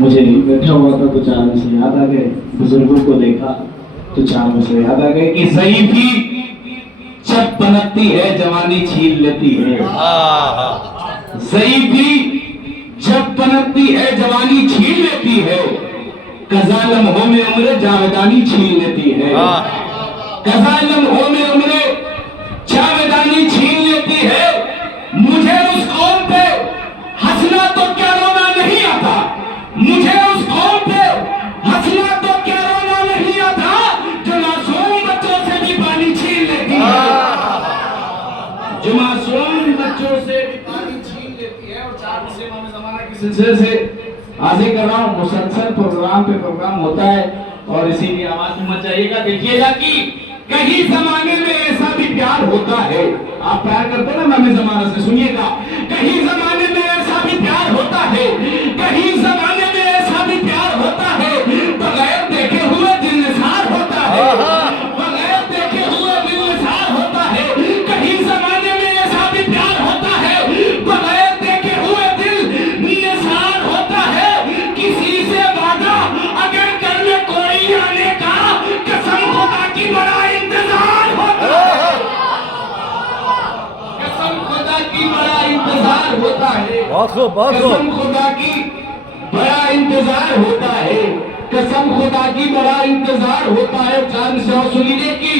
मुझे बैठा हुआ था तो चांद से याद आ गए, बुजुर्गों को देखा तो चांद से याद आ गए कि ज़ईफ़ी जब पनपती है जवानी छीन लेती है। ज़ईफ़ी जब पनपती है जवानी छीन लेती है, कज़ा लम्हों में उम्र जावेदानी छीन लेती है। कज़ा लम्हों में उम्र जावेदानी छीन लेती है। मुझे उस कौम पे हंसना तो क्या रोना नहीं आता, मुझे उस कौम पे हंसना तो क्या रोना नहीं आता, जो मासूम बच्चों से भी पानी छीन लेती है, जो मासूम बच्चों से भी पानी छीन लेती है। और चार मुस्लिम ज़माना के सिलसिले से हाजिर कर रहा हूँ। मुसलसल प्रोग्राम पे प्रोग्राम होता है और इसीलिए आवाज मचाइएगा। देखिएगा कि कहीं जमाने में ऐसा भी प्यार होता है, आप प्यार करते हैं ना नमे जमाना से, सुनिएगा। कहीं जमाने में ऐसा भी प्यार होता है, कहीं जमाने में ऐसा भी प्यार होता है, बगैर देखे हुए दिल निसार होता है, बगैर देखे हुए दिल निसार होता है। कहीं जमाने में ऐसा भी प्यार होता है, बगैर देखे हुए दिल निसार होता है। किसी से वादा अगर कर ले कोई आने का, कसम खुदा की बड़ा इंतजार होता है, कसम खुदा की बड़ा इंतजार होता है, कसम खुदा की बड़ा इंतजार होता है, कसम खुदा की बड़ा इंतजार होता है। चांद से सुन लीजिए कि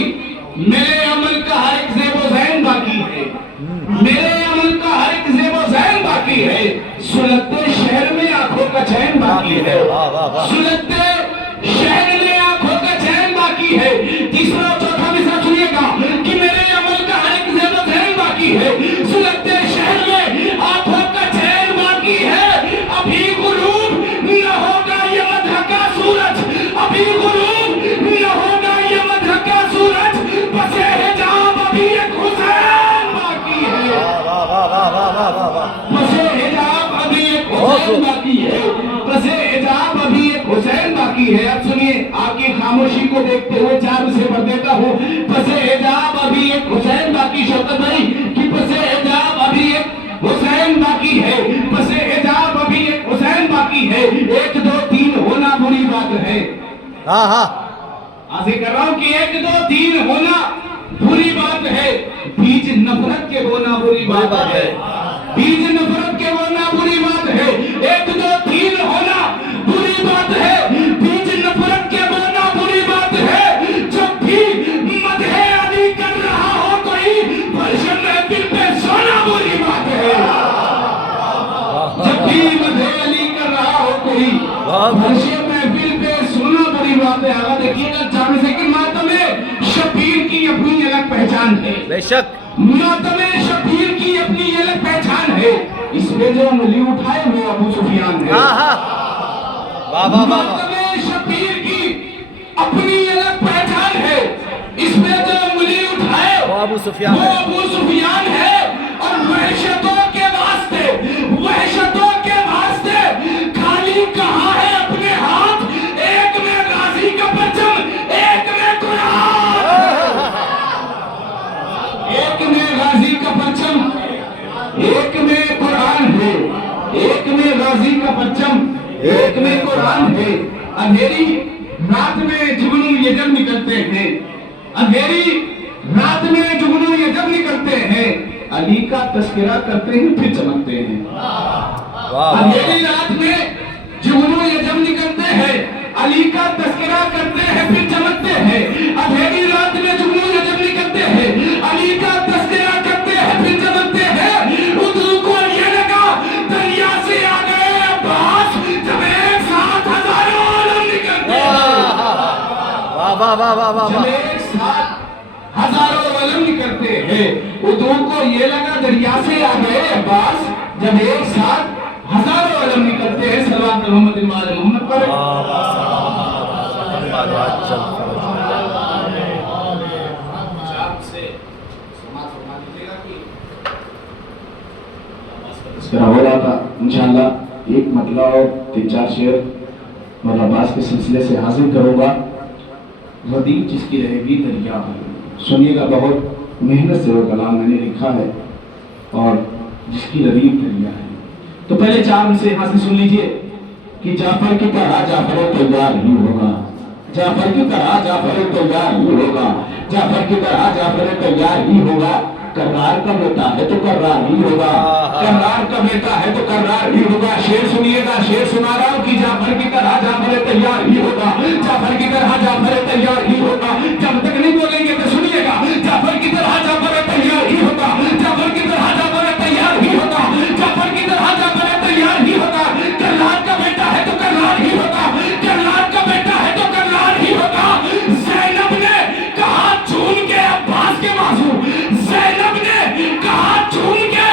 मेरे अमल का हर एक ज़ेबो ज़ैन बाकी है, मेरे अमल का हर एक ज़ेबो ज़ैन बाकी है, सुलगते शहर में आंखों का चैन बाकी है, सुलगते शहर में आंखों का चैन बाकी है। तीसरा और चौथा मिसरा सुनिएगा कि मेरे अमल का हर एक ज़ेबो ज़ैन बाकी है, सुलगते शहर में आंखों का चैन बाकी है। अभी गुरूब न होगा ये मध्य का सूरज, अभी गुरूब न होगा ये मध्य का सूरज, बसे हिजाब अभी एक हुसैन बाकी है, बसे हिजाब अभी एक हुसैन बाकी है, बसे हिजाब अभी एक हुसैन बाकी है। अब सुनिए, आपकी खामोशी को देखते हुए चार से भर देता हूँ। बसे हिजाब अभी एक हुसैन बाकी, शौकत भाई, कि बसे हिजाब अभी एक हुसैन बाकी है, बसे हिजाब अभी एक हुसैन बाकी है। एक दो तीन होना बुरी बात है, आगे कर रहा हूं कि एक दो तीन होना बुरी बात है, बीच नफरत के होना बुरी बात है, बीच नफरत के होना बुरी बात है। एक दो तीन होना बुरी बात है, बीच नफरत के होना बुरी बात है। जब भी मदहे अली कर रहा हो कोई, फर्श महफिल पे सोना बुरी बात है, जब भी मदहे अली कर रहा हो कोई, फर्श महफिल पे सोना बुरी बात है। आगे देखिएगा, 4 सेकंड। मातमे शबीर की अपनी अलग पहचान है, बेशक मातमे शबीर की अपनी अलग पहचान है, इसमें जो उंगली उठाए वो अबू सुफियान है। मातमे शबीर की अपनी अलग पहचान है, इसमें जो उंगली उठाए वो अबू सुफियान है। और वहशतों के वास्ते, वहशतों के वास्ते खाली कहाँ है अपने हाथ, एक में गाजी का परचम, एक में कुरान, एक में गाजी का परचम, एक में कुरान है, एक में गाजी का परचम, एक में कुरान है। अंधेरी रात में जुगनू ये जब निकलते हैं, अंधेरी रात में जुगनू ये जब निकलते हैं, अली का तस्करा करते हैं फिर चमकते हैं। अंधेरी रात में जुगनू ये जब निकलते हैं, अली का तस्करा करते हैं फिर चमकते हैं। अंधेरी रात में जुगनू ये जब निकलते हैं, अली का तस्करा करते हैं फिर चमकते हैं। उर्दू को ये लगा दरिया से आ गए अब्बास, जब एक साथ हजारों आलम निकलते हैं, जब एक साथ हजारों आलम निकलते हैं। उर्दू को ये लगा दरिया से आ गए अब्बास, जब एक साथ हजारों आलम निकलते हैं। सल्लल्लाहु अलैहि मोहम्मद पर। हो रहा था इंशाल्लाह एक मतलब और 3-4 शेर मौला अब्बास के सिलसिले से हाजिर करूंगा। रदीफ जिसकी रहेगी दरिया, सुनिएगा, बहुत मेहनत से वो कलाम मैंने लिखा है और जिसकी रदीफ दरिया है। तो पहले 4 से यहाँ से सुन लीजिए। कि जाफर की तरह जाफर तैयार ही होगा, जाफर की तरह जाफर तैयार ही होगा, जाफर की तरह जाफर तैयार ही होगा। कर्रार का बेटा है तो कर्रार ही होगा, कर्रार का बेटा है तो कर्रार ही होगा। शेर सुनिएगा, शेर सुना रहा हूं कि जाफर की तरह जाफर तैयार ही होगा, जाफर की तरह जाफर तैयार ही होगा। जब तक नहीं बोलेंगे तो सुनिएगा, जाफर की तरह जाफर तैयार ही होगा, जाफर की तरह जाफर तैयार ही होगा, जाफर की तरह जाफर तैयार ही होगा। कर्रार का बेटा है तो कर्रार ही होगा, कर्रार का बेटा है तो कर्रार ही होगा। ज़ैनब ने कहा चूम के अब्बास के बाजू, ज़ैनब ने कहा चूम के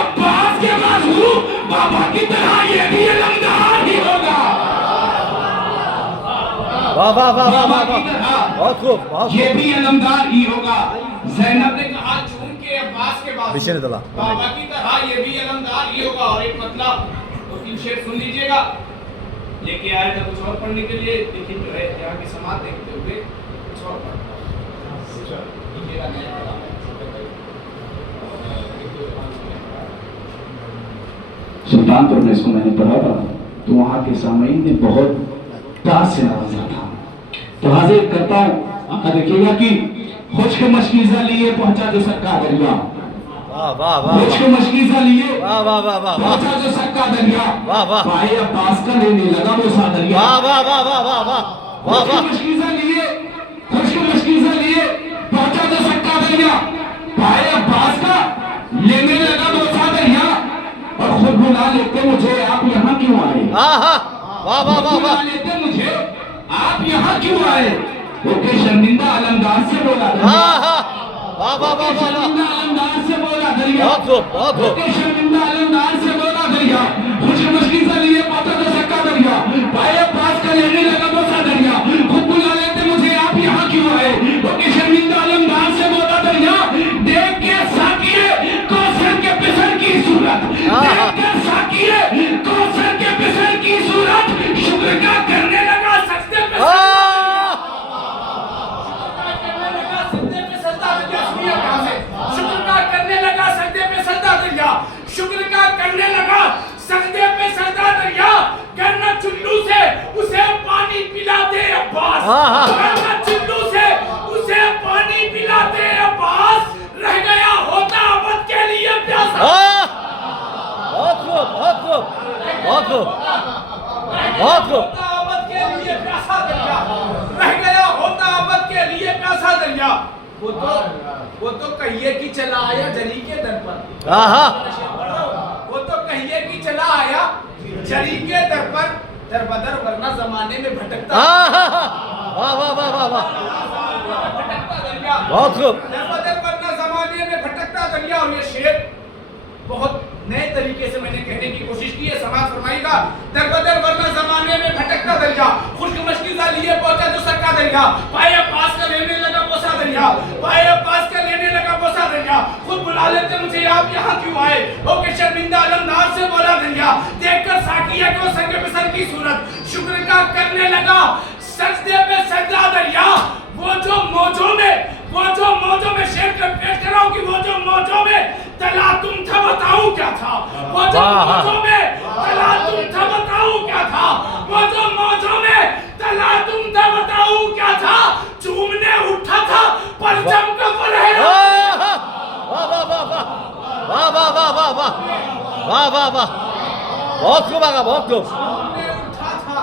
अब्बास के बाजू, बाबा की तरह ये भी अलमदार ही होगा। वाह वाह वाह वाह बाबा वाह की तरह बहुत खूब बहुत ये भी अलमदार ही होगा। ज़ैनब ने कहा चूम के अब्बास के बाजू, विषय दला बाबा की तरह ये भी अलमदार ही होगा। और एक मतलब दो तीन शेर सुन लीजिएगा। लेके आए थे कुछ और पढ़ने के लिए, लेकिन जो है यहाँ की समाज देखते हुए कुछ और पढ़ना मेरा नया कलाम है। सुल्तानपुर में इसको मैंने पढ़ा था, तो वहाँ के सामईन ने बहुत दास से नवाजा था। तो हाजिर करता हूँ, देखिएगा कि खुश्क मशकीज़ा लिए पहुंचा जो सक्का दरिया, वाह वाह वाह खुश्क मशकीज़ा लिए वाह वाह वाह वाह वाह पहुंचा जो सक्का दरिया, वाह वाह पाए अब्बास का लेने लगा वो सादरिया। वाह वाह वाह वाह वाह वाह वाह खुश्क वाह मशकीज़ा लिए, खुश्क मशकीज़ा लिए पहुंचा जो सक्का दरिया, पाए अब्बास का लेने लगा वो सादरिया। और खुद बुला लेते मुझे, आप यहाँ क्यों आए? आहा वाह वाह वाह बुला वाह लेते मुझे, आप यहाँ क्यों आए? ओके शर्मिंदा अलमदार से बोला दरिया, आहा वाह वाह वाह वाह वाह शर्मिंदा अलमदार से बोला दरिया, बहुत खूब बहुत खूब ओके शर्मिंदा अलमदार से बोला दरिया। खुश्क मशकीज़ा लिए पहुंचा तो सक्का दरिया, पाए पास का लेने लगा वो सादरिया। खुद बुला लेते मुझे, आप यहाँ क्यों आए? ओके शर्मिंदा अलमदार से बोला दरिया। देख के साकिए कौसर के पिसर की सूरत, देख के साकिए कौसर के पिसर की सूरत, शुक्र का करने लगा सजदे पे शुक्र का करने लगा सजदे पे सजदा दरिया, शुक्र का करने लगा सजदे पे सजदा दरिया। करना चुल्लू से उसे पानी पिला दे अब्बास, करना चुल्लू से उसे पानी पिला दे अब्बास। रह गया होता अबद के लिए प्यासा, बहुत खूब बहुत खूब बहुत खूब बहुत खूब अबद के लिए प्यासा दरिया, रह गया होता अबद के लिए प्यासा दरिया। वो तो कहिए कि चला आया जरी के दर पर, आहा वो तो कहिए कि चला आया जरी के दर पर, दर बदर वरना जमाने में भटकता, आहा वाह वाह वाह वाह वाह भटकता दरिया, बहुत खूब दर बदर वरना जमाने में भटकता दरिया। और ये शेर बहुत नए तरीके से मैंने कहने की कोशिश की है, समाज फरमाएगा। दर बदर वरना जमाने में भटकता दरिया, खुश्क मशकीज़ा लिए पहुंचा जो सक्का दरिया, पाए पास का लेने लगा बोसा दरिया, पाए पास का लेने लगा बोसा दरिया। खुद बुला लेते मुझे, आप यहाँ क्यों आए? ओके शर्मिंदा अलमदार से बोला दरिया। देखकर साकिया को संग पिसर की सूरत, शुक्र का करने लगा सजदे पे सजदा दरिया। वो जो मौजों में शेर कर पेश कर रहा हूं कि वो जो मौजों में तलातुम था बताऊं क्या था, वो जो मौजों में तलातुम था बताऊं क्या था, वो जो मौजों में तलातुम था बताऊं क्या था। चूमने उठा था परचम का फलहेरा, वाह वाह वाह वाह वाह वाह वाह वाह वाह वाह वाह बहुत खूब आगा बहुत खूब चूमने उठा था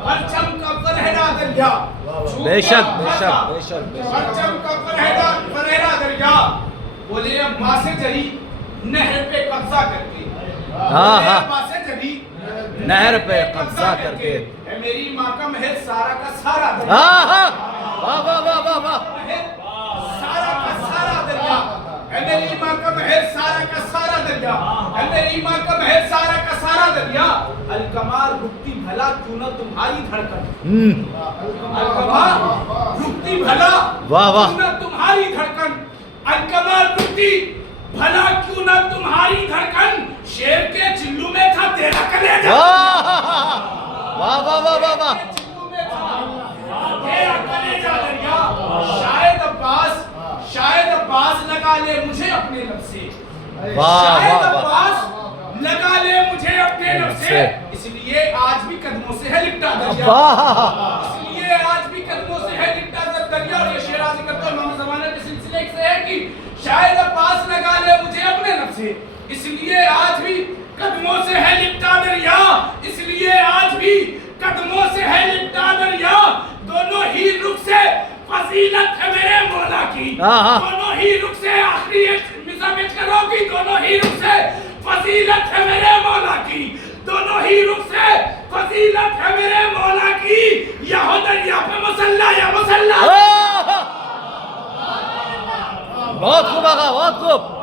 परचम का फलहेरा दरिया, बेशक बेशक बेशक बेशक परचम का फलहेरा दरिया। बोले अब्बास से चली नहर पे कब्जा करके, अब्बास से चली नहर पे कब्जा करके, है मेरी माँ का महल सारा का सारा दरिया, वाह वाह वाह वाह वाह सारा का सारा दरिया, है मेरी माँ का महल सारा का सारा दरिया, है मेरी माँ का महल सारा का सारा दरिया। अलकमार रुकती भला क्यों न तुम्हारी धड़कन, अलकमार रुकती भला वाह वाह क्यों न तुम्हारी धड़कन, अलकमार रुकती भला क्यों न तुम्हारी धड़कन। शेर के चिल्लू में था तेरा कलेजा, वाह वाह वाह वाह वाह चिल्लू में था तेरा कलेजा दरिया। शायद अब्बास लगा ले मुझे अपने लब से, वाह शायद वाह वाह अब्बास लगा ले मुझे अपने नफ्स से, इसलिए आज भी कदमों से है लिपटा दरिया, इसलिए आज भी कदमों से है लिपटा दरिया। और ये शेर आज करता इमाम ज़माना के सिलसिले से है कि शायद पास लगा ले मुझे अपने नफ्स से, इसलिए आज भी कदमों से है लिपटा दरिया, इसलिए आज भी कदमों से है लिपटा दरिया। दोनों ही रुख से फजीलत है मेरे मौला की, दोनों ही रुख से आखिरी मिज़ाज करोगी, दोनों ही रुख से फजीलत है मेरे मौला की, दोनों ही रुख से फजीलत है मेरे मौला की। या हो दरिया पे मुसल्ला या मुसल्ला। बहुत खूब आका, बहुत खूब।